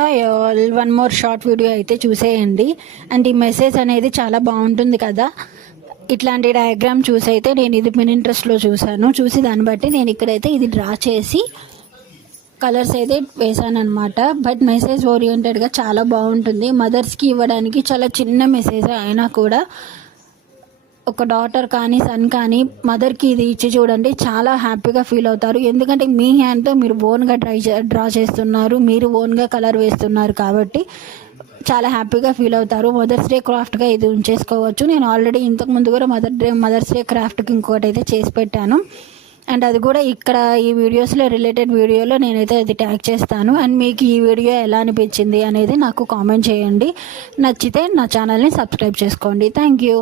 Hi all, one more short video అయితే చూసేయండి. And ఈ మెసేజ్ అనేది చాలా బాగుంటుంది కదా. ఇట్లాంటి డయాగ్రామ్ చూసి అయితే నేను ఇది పినింట్రెస్ట్లో చూసి దాన్ని బట్టి నేను ఇక్కడైతే ఇది డ్రా చేసి కలర్స్ అయితే వేసాను అనమాట. బట్ మెసేజ్ ఓరియంటెడ్గా చాలా బాగుంటుంది. మదర్స్కి ఇవ్వడానికి చాలా చిన్న మెసేజ్ అయినా కూడా ఒక డాటర్ కానీ సన్ కానీ మదర్కి ఇది ఇచ్చి చూడండి, చాలా హ్యాపీగా ఫీల్ అవుతారు. ఎందుకంటే మీ హ్యాండ్తో మీరు ఓన్గా డ్రా చేస్తున్నారు, మీరు ఓన్గా కలర్ వేస్తున్నారు కాబట్టి చాలా హ్యాపీగా ఫీల్ అవుతారు. మదర్స్ డే క్రాఫ్ట్గా ఇది ఉంచేసుకోవచ్చు. నేను ఆల్రెడీ ఇంతకుముందు కూడా మదర్స్ డే క్రాఫ్ట్కి ఇంకొకటి అయితే చేసి పెట్టాను. అండ్ అది కూడా ఇక్కడ ఈ వీడియోస్లో రిలేటెడ్ వీడియోలో నేనైతే అది ట్యాగ్ చేస్తాను. అండ్ మీకు ఈ వీడియో ఎలా అనిపించింది అనేది నాకు కామెంట్ చేయండి. నచ్చితే నా ఛానల్ని సబ్స్క్రైబ్ చేసుకోండి. Thank you.